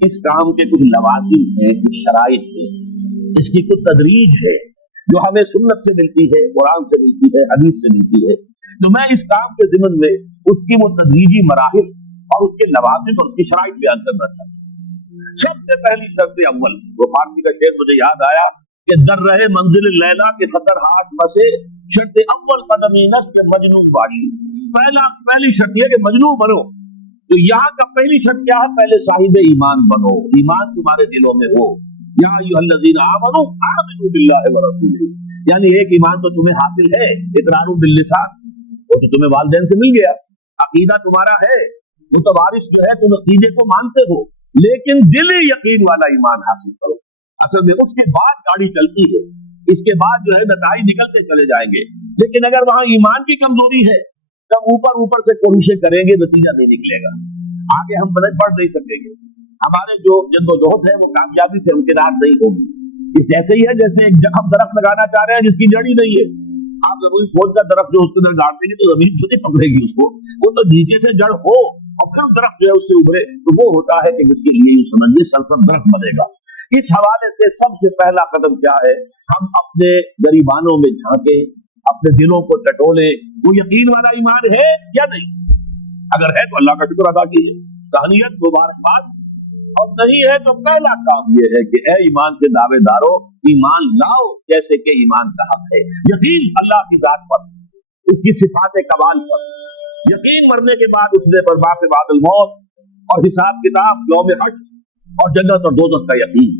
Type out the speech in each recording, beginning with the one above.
اس کام کے کچھ لوازم ہیں، کچھ شرائط ہیں، اس کی کچھ تدریج ہے جو ہمیں سنت سے ملتی ہے، قرآن سے ملتی ہے، حدیث سے ملتی ہے. تو میں اس کام کے ضمن میں اس کی وہ تدریجی مراحل اور اس کے لوازم اور اس کی شرائط بیان کرنا چاہتا ہوں. سب سے پہلی شرط اول، وہ فارسی کا شعر مجھے یاد آیا کہ در رہے منزل لیلا کے خطر ہاتھ بسے، شرط اول قدمی نس کے مجنون باشی. پہلی شرط یہ کہ مجنون بنو. تو یہاں کا پہلی شرط کیا ہے؟ پہلے صاحب ایمان بنو، ایمان تمہارے دلوں میں ہو. یا ایھا الذین آمنوا آمنوا باللہ ورسولہ، یعنی ایک ایمان تو تمہیں حاصل ہے، اقرار باللسان، وہ تو تمہیں والدین سے مل گیا، عقیدہ تمہارا ہے، متوارث جو ہے تم عقیدے کو مانتے ہو، لیکن دلی یقین والا ایمان حاصل کرو. اصل میں اس کے بعد گاڑی چلتی ہے، اس کے بعد جو ہے نتائج نکلتے چلے جائیں گے. لیکن اگر وہاں ایمان کی کمزوری ہے تب اوپر سے کوششیں کریں گے، نتیجہ نہیں نکلے گا، آگے ہم بڑھ نہیں سکیں گے. ہمارے جو جدوجہد ہے وہ کامیابی سے امکنان نہیں ہوگی. اس جیسے ہی ہے جیسے ایک جخم درخت لگانا چاہ رہے ہیں جس کی جڑ ہی نہیں ہے. آپ ضروری فوج کا درخت جو اس کے اندر گاڑ دیں گے تو زمین تو نہیں پکڑے گی اس کو، وہ تو نیچے سے جڑ ہو اور پھر درخت جو ہے اس سے ابھرے، تو وہ ہوتا ہے کہ جس کے لیے سمجھیے سرسبز درخت بنے گا. اس حوالے سے سب سے پہلا قدم کیا ہے؟ ہم اپنے گریبانوں میں جھانکیں، اپنے دلوں کو ٹٹولیں، وہ یقین والا ایمان ہے یا نہیں. اگر ہے تو اللہ کا شکر ادا کیجیے، تہنیت، مبارکباد. اور نہیں ہے تو پہلا کام یہ ہے کہ اے ایمان کے دعوے دارو، ایمان لاؤ جیسے کہ ایمان کا حق ہے. یقین اللہ کی ذات پر، اس کی صفات کمال پر، یقین مرنے کے بعد اٹھنے پر، بعد الموت اور حساب کتاب، یوم حشر اور جنت اور دوزخ کا یقین،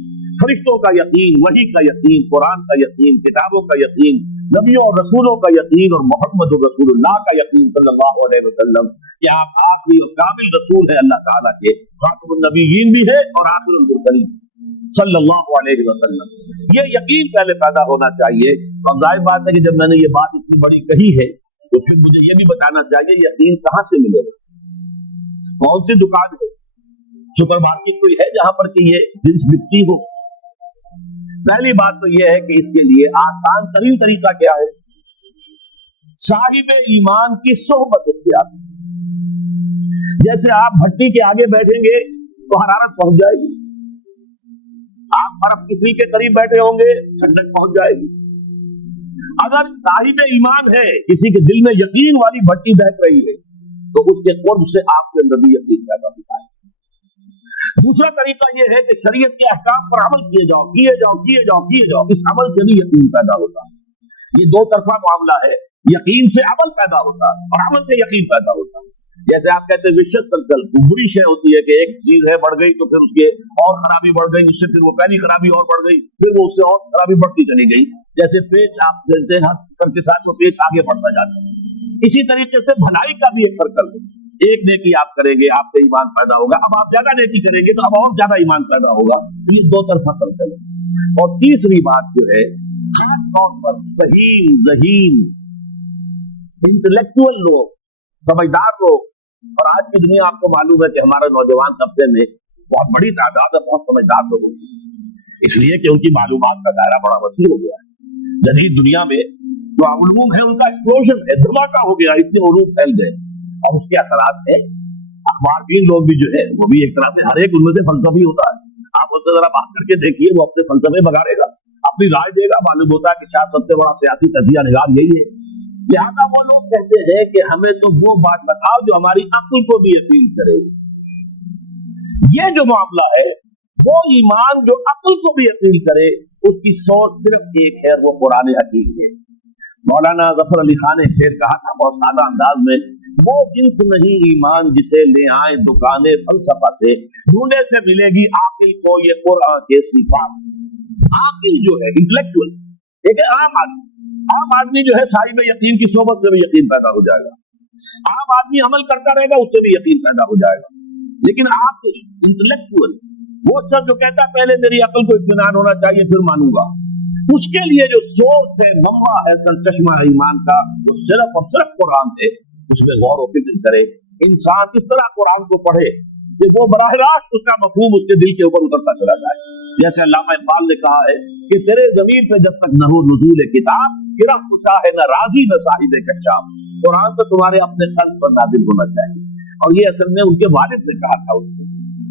فرشتوں کا یقین، وحی کا یقین، قرآن کا یقین، کتابوں کا یقین، نبیوں اور رسولوں کا یقین، اور محمد رسول اللہ کا یقین صلی اللہ علیہ وسلم کہ آپ آخری اور کامل رسول ہیں اللہ تعالیٰ کے، خاتم النبیین بھی ہے اور آخر المرسلین صلی اللہ علیہ وسلم. یہ یقین پہلے پیدا ہونا چاہیے. اور ظاہر بات ہے کہ جب میں نے یہ بات اتنی بڑی کہی ہے تو پھر مجھے یہ بھی بتانا چاہیے یقین کہاں سے ملے گا، کون سی دکان ہے، سپر مارکیٹ کوئی ہے جہاں پر کہ یہ جنس بکتی ہو. پہلی بات تو یہ ہے کہ اس کے لیے آسان ترین طریقہ کیا ہے؟ صاحب ایمان کی صحبت اختیار. جیسے آپ بھٹی کے آگے بیٹھیں گے تو حرارت پہنچ جائے گی، آپ برف کسی کے قریب بیٹھے ہوں گے ٹھنڈک پہنچ جائے گی. اگر صاحب ایمان ہے، کسی کے دل میں یقین والی بھٹی بیٹھ رہی ہے تو اس کے قرب سے آپ کے اندر بھی یقین پیدا ہوتا ہے. دوسرا طریقہ یہ ہے کہ شریعت کے احکام پر عمل کیے جاؤ، اس عمل سے بھی یقین پیدا ہوتا ہے. یہ دو طرفہ معاملہ ہے، یقین سے عمل پیدا ہوتا ہے اور عمل سے یقین پیدا ہوتا ہے. جیسے آپ کہتے ہیں وشیس سرکل، بری شے ہوتی ہے کہ ایک چیز ہے بڑھ گئی تو پھر اس کے اور خرابی بڑھ گئی، اس سے پھر وہ پہلی خرابی اور بڑھ گئی، پھر وہ اس سے اور خرابی بڑھتی چلی گئی. جیسے پیچ آپ دیکھتے ہیں ہر کے ساتھ وہ پیچ آگے بڑھتا جاتا ہے. اسی طریقے سے بھلائی کا بھی ایک سرکل ہے. ایک نیکی آپ کریں گے آپ کا ایمان پیدا ہوگا، اب آپ زیادہ نیکی کریں گے تو اب اور زیادہ ایمان پیدا ہوگا. یہ دو طرفہ سرکل ہے. اور تیسری بات جو ہے خاص طور پر فہیم، ذہین، انٹلیکچوئل لوگ، سمجھدار لوگ، اور آج کی دنیا آپ کو معلوم ہے کہ ہمارے نوجوان طبقے میں بہت بڑی تعداد ہے بہت سمجھدار لوگوں کی، اس لیے کہ ان کی معلومات کا دائرہ بڑا وسیع ہو گیا ہے. جدید دنیا میں جو علوم ہے ان کا ایکسپلوژن ہے، دھماکہ ہو گیا، اتنے علوم پھیل گئے اور اس کے اثرات ہیں. اخبار بین لوگ بھی جو ہے وہ بھی ایک طرح سے ہر ایک ان میں سے فلسفی ہوتا ہے. آپ اس سے ذرا بات کر کے دیکھیے، وہ اپنے فلسفے بگاڑے گا، اپنی رائے دے گا. معلوم ہوتا ہے کہ شاید سب سے بڑا سیاسی تجزیہ نگار یہی ہے. لہٰذا وہ لوگ کہتے ہیں کہ ہمیں تو وہ بات بتاؤ جو ہماری عقل کو بھی یقین کرے. یہ جو معاملہ ہے وہ ایمان جو عقل کو بھی یقین کرے، اس کی سوچ صرف ایک ہے، وہ قرآن حکیم ہے. مولانا ظفر علی خان نے شعر کہا تھا بہت سادہ انداز میں، وہ جنس نہیں ایمان جسے لے آئے دکان فلسفہ سے، ڈھونڈے سے ملے گی عاقل کو یہ قرآن کے صفات. عاقل جو ہے انٹلیکچوئل، ایک عام آدمی جو ہے صاحب یقین کی صحبت سے بھی یقین پیدا ہو جائے گا. عام آدمی عمل کرتا رہے گا، اس سے بھی یقین پیدا ہو جائے گا. لیکن عاقل، انٹلیکچوئل، وہ سب جو کہتا ہے پہلے میری عقل کو اطمینان ہونا چاہیے پھر مانوں گا، اس کے لیے جو سورس ہے، منبع ہے، سرچشمہ ہے ایمان کا، وہ صرف اور صرف قرآن ہے. اس میں غور و فکر کرے، انسان کس طرح قرآن کو پڑھے کہ وہ براہ راست اس کا مفہوم اس کے دل کے اوپر اترتا چلا جائے. جیسے علامہ اقبال نے کہا ہے کہ تیرے ضمیر پہ جب تک نہ ہو نزول کتاب، گرہ خوشا ہے نہ راضی نہ صاحب کشاف. قرآن تو تمہارے اپنے قلب پر نازل ہونا چاہیے. اور یہ اصل میں ان کے والد نے کہا تھا اس کو.